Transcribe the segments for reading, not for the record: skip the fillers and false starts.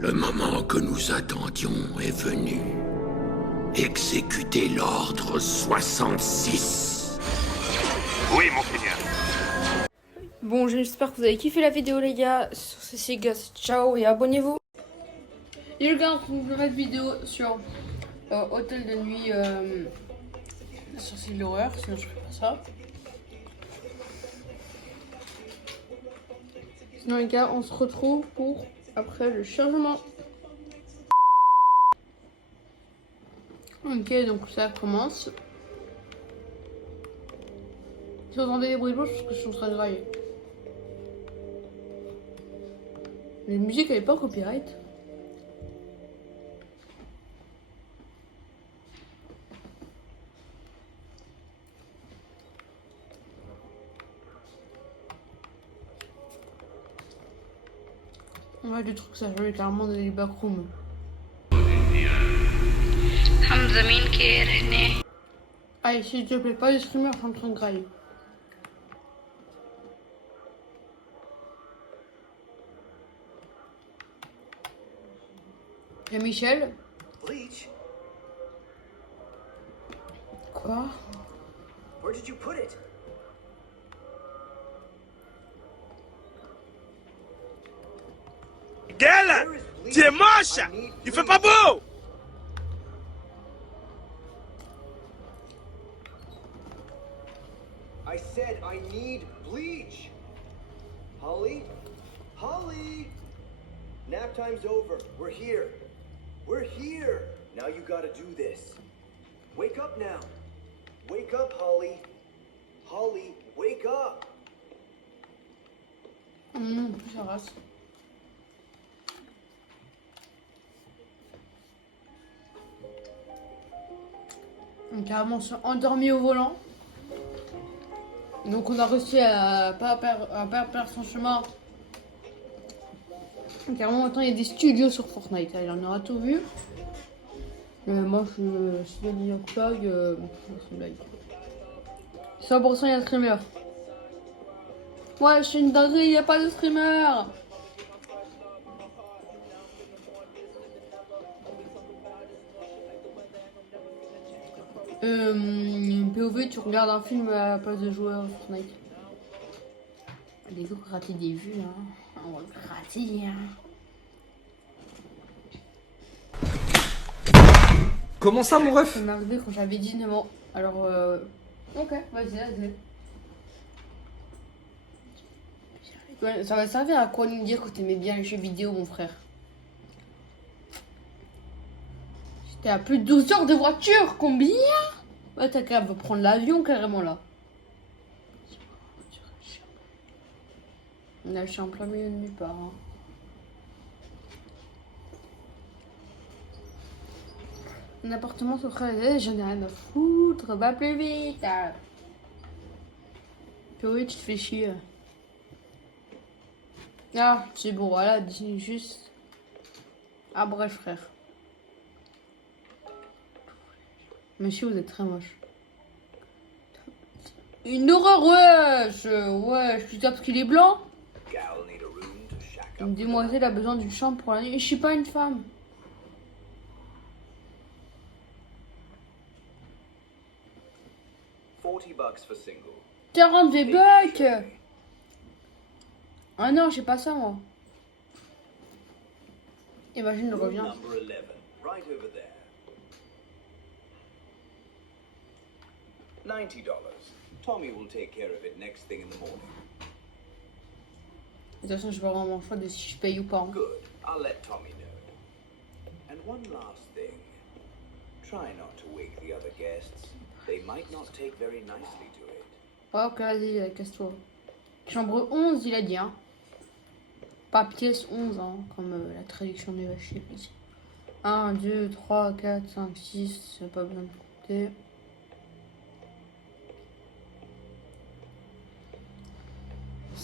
Le moment que nous attendions est venu. Exécutez l'ordre 66. Oui, monseigneur. Bon, j'espère que vous avez kiffé la vidéo, les gars. Sur ces gars, ciao et abonnez-vous. Et les gars, une nouvelle vidéo sur Hôtel de nuit sur Cité de l'horreur, sinon je ferai pas ça. Sinon, les gars, on se retrouve pour après le chargement. Ok, donc ça commence. Si vous entendez des bruits de bouche, parce que je suis en train de grailler. La musique elle est pas copyright. Ouais, du truc ça joue clairement dans les backrooms. Allez, s'il te plaît, pas de streamer, je suis en train de grailler. Et Michel. Bleach? Quoi? Where did you put it? Gueule! Tu es moche! Il fait pas beau! I said I need bleach. Holly? Holly! Nap time's over. We're here. We're here. Now you gotta do this. Wake up now. Wake up, Holly. Holly, wake up. Ça rase. Donc carrément on s'est endormi au volant. Donc on a réussi à pas perdre son chemin. Carrément maintenant il y a des studios sur Fortnite. Allez, on aura tout vu. Moi je suis le New York Plug. C'est une blague. 100% il y a un streamer. Ouais, je suis une dinguerie, il n'y a pas de streamer. POV, tu regardes un film à la place de jouer à Fortnite. Les gars, gratter des vues, hein. On va le gratter, hein. Comment ça, mon ref? Ça m'est arrivé quand j'avais 19 ans. Alors, ok, vas-y. Ouais, ça va servir à quoi nous dire que t'aimais bien les jeux vidéo, mon frère? J'étais à plus de 12 heures de voiture, combien? Ouais, t'as qu'à prendre l'avion carrément là. Là, je suis en plein milieu de nulle part. Hein. Un appartement sur frère, j'en ai rien à foutre, va plus vite. Puis oui, tu te fais chier. Ah, c'est bon, voilà, dis juste. Ah, bref, frère. Monsieur, vous êtes très moche. Une horreur, wesh! Ouais, je suis parce qu'il est blanc. Une demoiselle a besoin d'une chambre pour la nuit. Je suis pas une femme. $40 40 V-Bucks! Ah non, j'ai pas ça, moi. Imagine, je reviens. $90. Tommy will take care of it next thing in the morning. De toute façon, je vais avoir mon choix de si je paye ou pas. Hein. Good. I'll let Tommy know. And one last thing. Try not to wake the other guests. They might not take very nicely to it. Ok, vas-y, casse-toi. Chambre 11, il a dit, hein. Pas pièce 11, hein, comme la traduction du vachier ici. 1, 2, 3, 4, 5, 6, c'est pas besoin de compter.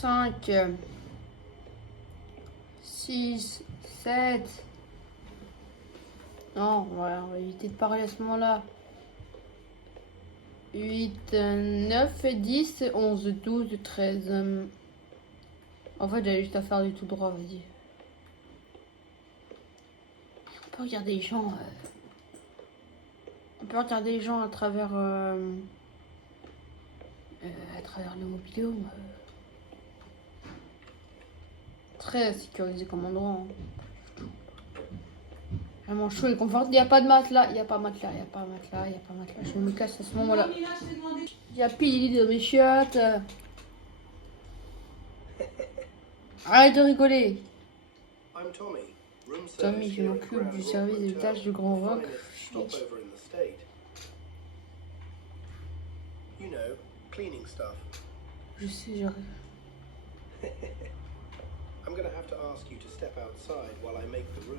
5, 6, 7. Non, voilà, on va éviter de parler à ce moment-là. 8, 9, 10, 11, 12, 13. En fait, j'avais juste à faire du tout droit, vas-y. On peut regarder les gens. On peut regarder les gens à travers le mobilhome. Très sécurisé comme endroit. Hein. Vraiment chaud et confort. Il n'y a pas de matelas. Il n'y a pas de matelas. Il n'y a pas de matelas. Il n'y a pas de matelas. Je me casse à ce moment-là. Il y a pile de mes chiottes. Arrête de rigoler. Tommy, je m'occupe du service des tâches du Grand Rock. Je sais, j'arrive. I'm gonna have to ask you to step outside while I make the room.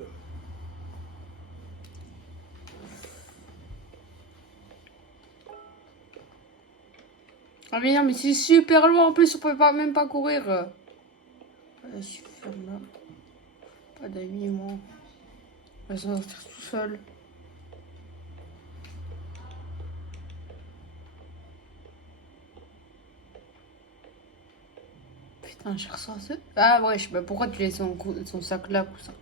Ah mais non, mais c'est super loin en plus, on peut pas, même pas courir. Je suis ferme là. Pas d'amis moi. On va s'en sortir tout seul. Putain, je ressens ça. Ah ouais, je sais pas pourquoi tu laisses son sac là, ça.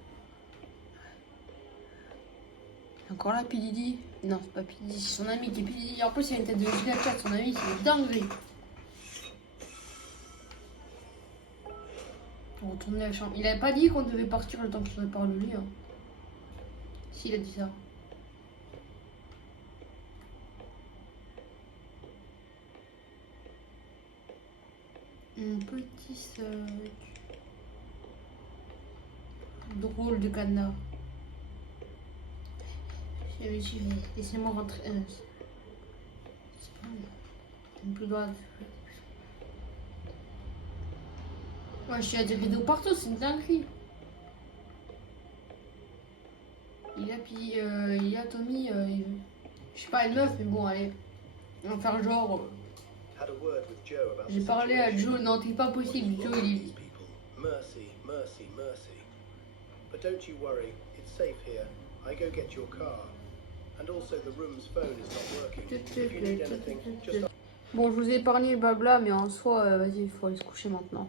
Encore là, Pididi. Non, c'est pas Pididi, c'est son ami qui est Pididi. En plus, il a une tête de giga 4, son ami, c'est une dinguerie. Pour retourner à la chambre. Il avait pas dit qu'on devait partir le temps que je parle de lui. Hein. Si, il a dit ça. Un petit sac. Drôle de cadenas. Laissez-moi rentrer. C'est pas un peu droit. Ouais, je suis à des rideaux partout, c'est une dinguerie. Il y a Tommy, je sais pas, une meuf, mais bon, allez. On va faire genre. J'ai parlé à Joe, non, c'est pas possible, Joe, il est. Mercy, mercy, mercy. But don't you worry, it's safe here. I go get your car. And also the room's phone is not working. If you need anything, just... Bon, je vous ai épargné le blabla, mais en soi, vas-y, il faut aller se coucher maintenant.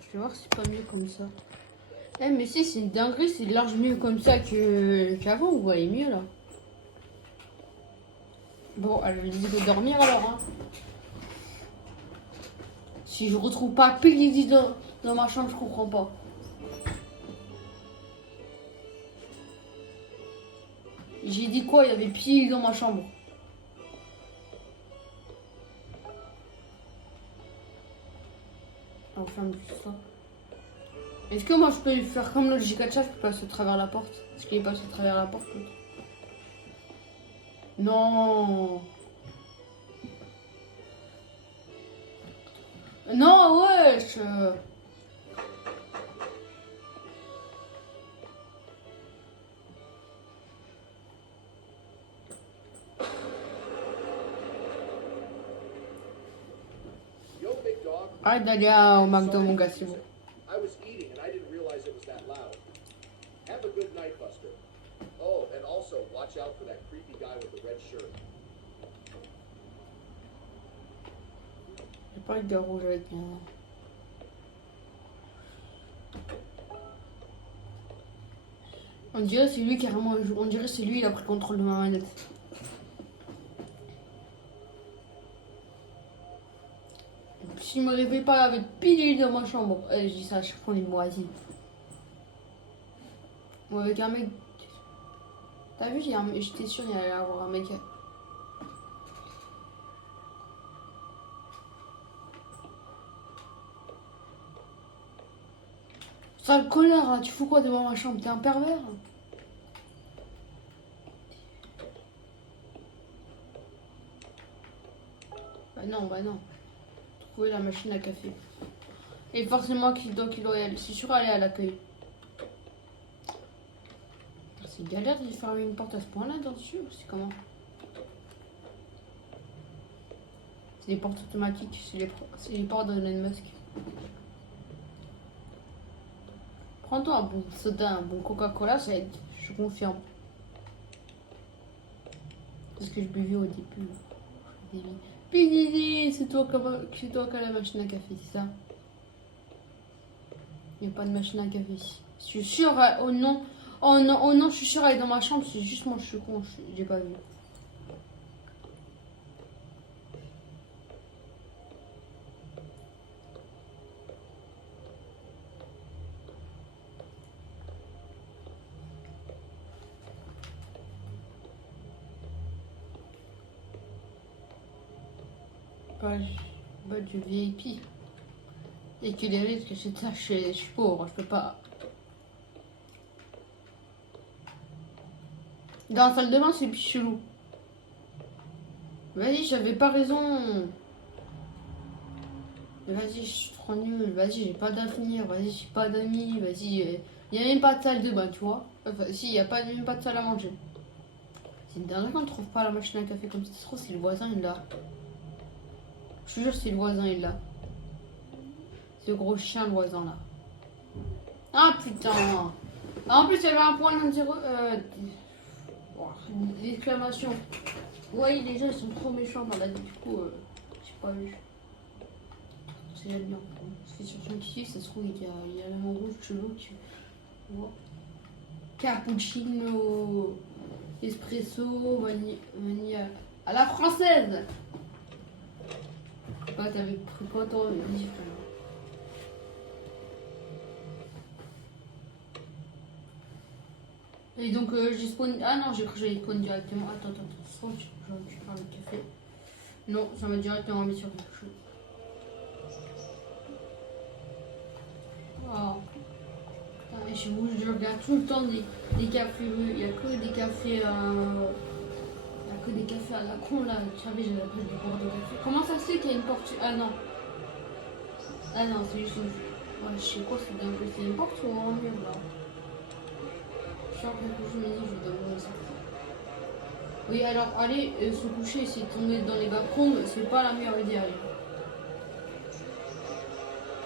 Je vais voir si c'est pas mieux comme ça. Eh, mais si, c'est une dinguerie, c'est large mieux comme ça qu'avant, vous voyez mieux là. Bon, allez, je vais de dormir alors. Hein. Si je retrouve pas Peggy dans ma chambre, je comprends pas. J'ai dit quoi? Il y avait pied dans ma chambre. Enfin, tout ça. Est-ce que moi je peux faire comme l'autre Jikacha, je peux passer à travers la porte? Est-ce qu'il est passé à travers la porte? Non. Non, wesh. Arrête d'aller au McDo, mon gars, c'est bon. I was eating and I didn't realize it was that loud. Have a good night, Buster. Oh, and also watch out for that creepy guy with the red shirt. J'ai pas eu de rouge avec moi. On dirait c'est lui carrément, on dirait c'est lui il a pris le contrôle de ma manette. S'il me réveille pas avec pile dans ma chambre, je dis ça à chaque fois, on est moisi. Ou avec un mec. T'as vu, j'étais sûr qu'il allait avoir un mec. Sale connard là, tu fous quoi devant ma chambre? T'es un pervers? Bah non, bah non. Trouver la machine à café. Et forcément qu'il doit y aller. C'est sûr aller à l'accueil. C'est galère de fermer une porte à ce point-là dans-dessus. C'est comment? C'est des portes automatiques. C'est les portes de Elon Musk. Prends-toi un bon soda, un bon Coca-Cola, ça aide, je confirme. C'est ce que je buvais au début. Piggy, c'est toi qui as la machine à café, c'est ça? Il n'y a pas de machine à café ici. Je suis sûre, oh non, oh non, oh non, je suis sûre, elle est dans ma chambre, c'est juste moi, je suis con, j'ai pas vu. Badge VIP. Et que les risques, c'est ça, je suis pauvre, je peux pas. Dans la salle de bain, c'est plus chelou. Vas-y, j'avais pas raison. Vas-y, je suis trop nulle. Vas-y, j'ai pas d'avenir. Vas-y, j'ai pas d'amis. Vas-y, y a même pas de salle de bain, tu vois. Enfin, si, y a pas, même pas de salle à manger. C'est une dingue qu'on ne trouve pas la machine à café comme ça. C'est trop, c'est le voisin, il l'a. Je te jure, c'est le voisin, il l'a. Ce gros chien, le voisin, là. Ah, putain. Ah, en plus, il y avait un point d'exclamation. Ouais, les gens, ils sont trop méchants dans la vie. Du coup, j'ai pas vu. C'est bien. C'est sur son kiff, ça se trouve, il y a même en rouge chelou. Tu vois. Cappuccino, espresso, vanille à la française. Ouais, t'avais pris quoi, toi? Vas-y, frère. Et donc, j'ai spawn. Ah non, j'ai cru que j'allais spawn directement. Attends, je parle de café. Non, ça m'a directement mis sur quelque chose. Oh. Putain, et chez vous, je regarde tout le temps des cafés. Il n'y a que des cafés. Il y a que des cafés à la con là. Tu savais, j'ai appelé des portes de café. Comment ça se fait qu'il y a une porte? Ah non. Ah non, c'est juste une. Ouais, je sais quoi, c'est une porte ou un mur là? Je sens que je me dis, je vais demander ça. Oui, alors aller se coucher, c'est tomber dans les backrooms, c'est pas la meilleure idée à aller.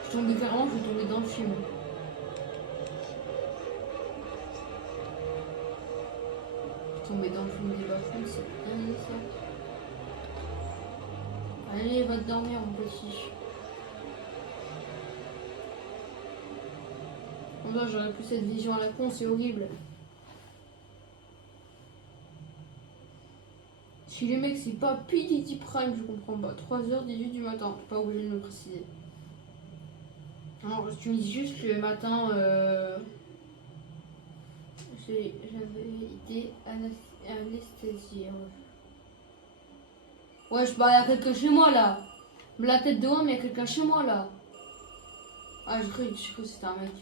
Je tombe différemment, je vais tomber dans le film. Tomber dans le film des backrooms, c'est bien ça. Allez, va te dormir, mon petit. Là, j'aurais plus cette vision à la con, c'est horrible. Si les mecs, c'est pas PDD Prime, je comprends pas. 3h18 du matin, pas obligé de me préciser. Alors, tu me dis juste que le matin, j'avais été anesthésiée. Ouais, il y a quelqu'un chez moi là. La tête de homme, il y a quelqu'un chez moi là. Ah, je crois que c'était un mec.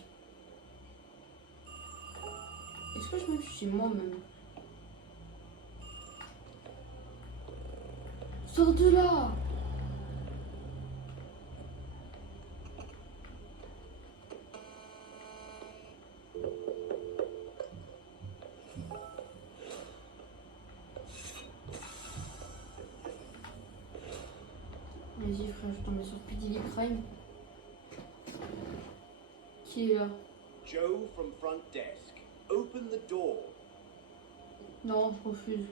Est-ce que je me suis chez moi-même? Sors de là! Vas-y frère, je tombais sur PDD Prime. Qui est là? Joe from front desk. Open the door. Non, je refuse.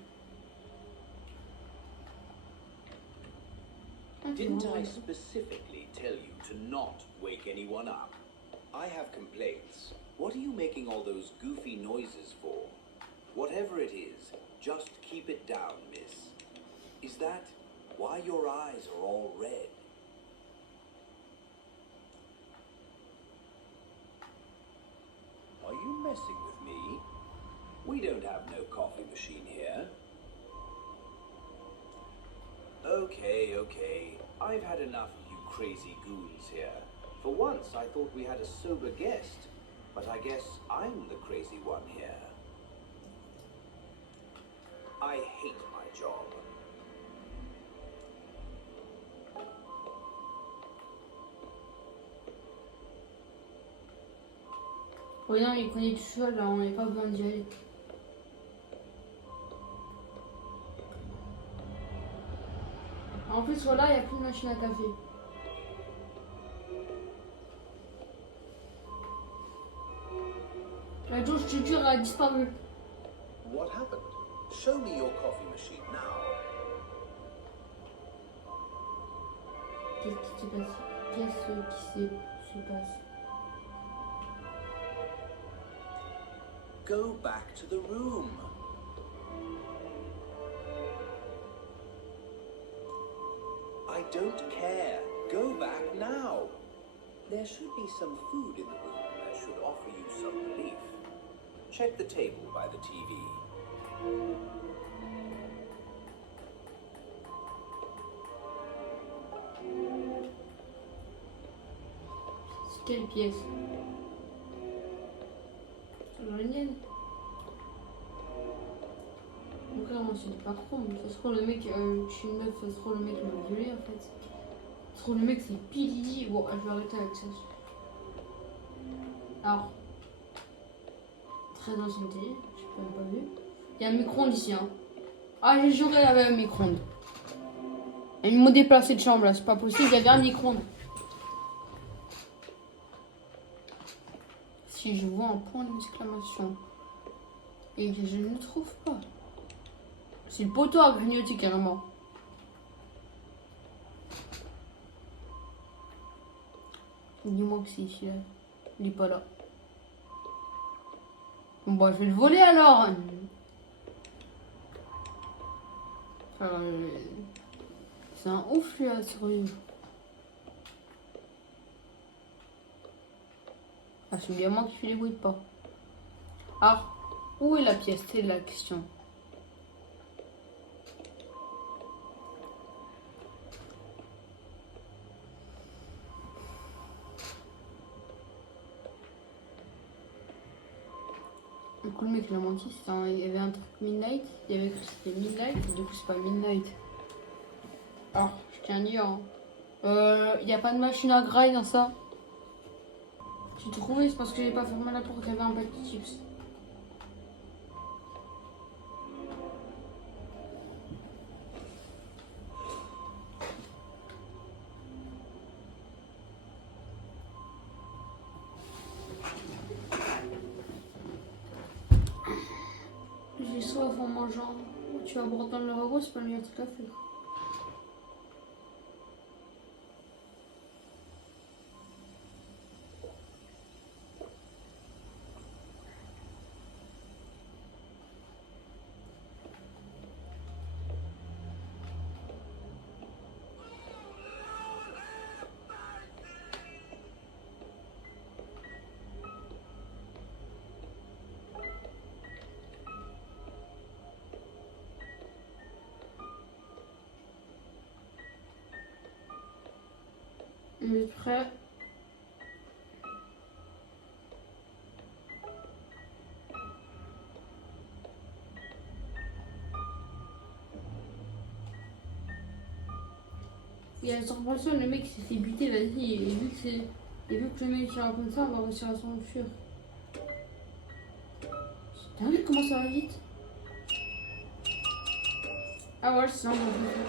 Didn't I specifically tell you to not wake anyone up? I have complaints. What are you making all those goofy noises for? Whatever it is, just keep it down, miss. Is that why your eyes are all red? Are you messing with me? We don't have no coffee machine here. Okay. I've had enough of you crazy goons here. For once, I thought we had a sober guest, but I guess I'm the crazy one here. I hate my job. Oui, non, il connaît tout seul, là, on n'est pas besoin d'y aller. En plus, voilà, il n'y a plus de machine à café. jour, je te jure, elle a disparu. What happened? Show me your coffee machine now. Qu'est-ce qui s'est passé? Qu'est-ce qui se passe? Go back to the room. I don't care. Go back now. There should be some food in the room that should offer you some relief. Check the table by the TV. C'est quelle pièce? C'est la mienne. Donc là, moi, c'est pas trop. Ça se trouve, le mec, je suis une meuf, ça se trouve, le mec m'a violé en fait. Ça se trouve, le mec, c'est Pilidi. Bon, je vais arrêter avec ça. Alors, très ancienne télé, je sais même pas vu. Il y a un micro-ondes ici, hein. Ah, j'ai juré, il y avait un micro-ondes. Ils m'ont déplacé de chambre là, c'est pas possible, il y avait un micro-ondes. Si je vois un point d'exclamation et que je ne le trouve pas. C'est le poteau à grignoter carrément. Dis-moi que c'est ici là. Il est pas là. Bon bah je vais le voler alors. Enfin, c'est un ouf là, sérieux. Ah, c'est bien moi qui fais les bruits de pas. Alors, où est la pièce? C'est la question. Du coup, le mec il a menti. Il y avait un truc Midnight. Il y avait écrit que c'était Midnight. Du coup, c'est pas Midnight. Alors, je tiens à dire. Il n'y a pas de machine à graille dans ça. J'ai trouvé, c'est parce que j'ai pas fermé la porte, il y avait un paquet de chips. J'ai soif en mangeant. Tu vas boire dans le lavabo, c'est pas le meilleur truc à faire. On est prêt. Il y a sur personne, le mec s'est fait buter, vas-y, et vu que c'est. Et vu que le mec il raconte ça, on va réussir à s'enfuir. T'as vu comment ça va vite? Ah ouais, c'est ça, on va faire.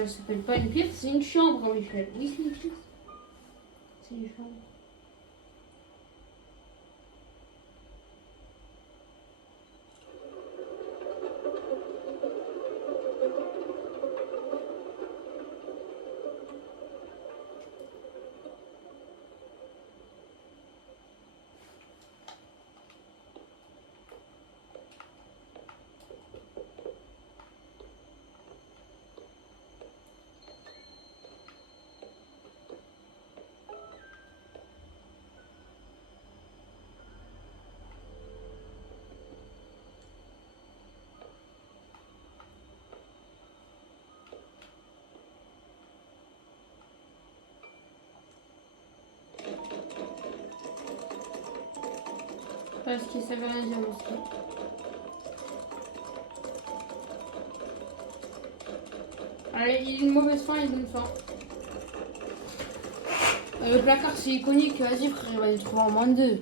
Ça s'appelle pas une pièce, c'est une chambre, Michel. Oui, c'est une pièce. C'est une chambre. Parce que ça veut rien dire aussi. Allez, il a une mauvaise fin, il a une bonne fin. Le placard c'est iconique, vas-y frère, il va y trouver en moins de 2.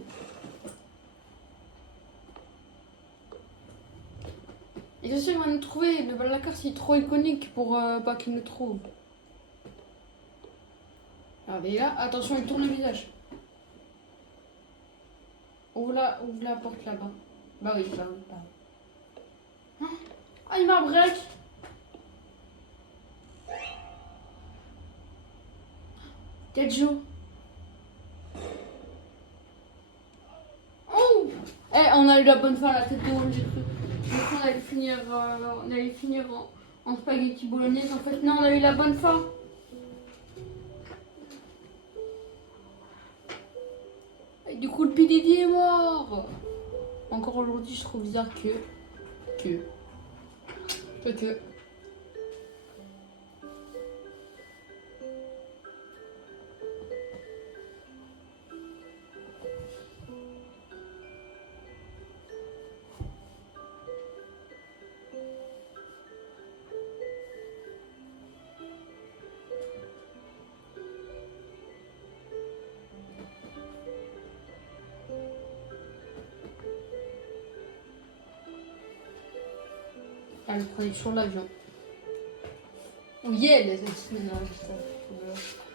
Et je sais qu'il va nous trouver, le placard c'est trop iconique pour pas qu'il nous trouve. Ah mais là, attention, il tourne le visage. Ouvre la porte là-bas. Bah oui, bah oui, bah oui. Ah, il m'a break. Joe. Oh, eh, on a eu la bonne fin à la tête de haut, j'ai cru. J'ai cru qu'on allait finir en spaghetti bolognaise. En fait, non, on a eu la bonne fin. Et du coup, le PDD est mort. Encore aujourd'hui, je trouve bizarre que. Allez, prenez sur l'avion. Oh yeah, les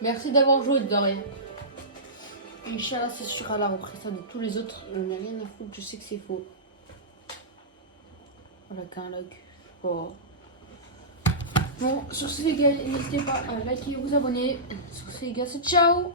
merci d'avoir joué de rien. Inch'Allah, c'est sûr à la reprise de tous les autres. Je n'ai rien à foutre, je sais que c'est faux. Voilà qu'un like. Oh. Bon, sur ce les gars, n'hésitez pas à liker et vous abonner. Sur ce les gars, c'est ciao.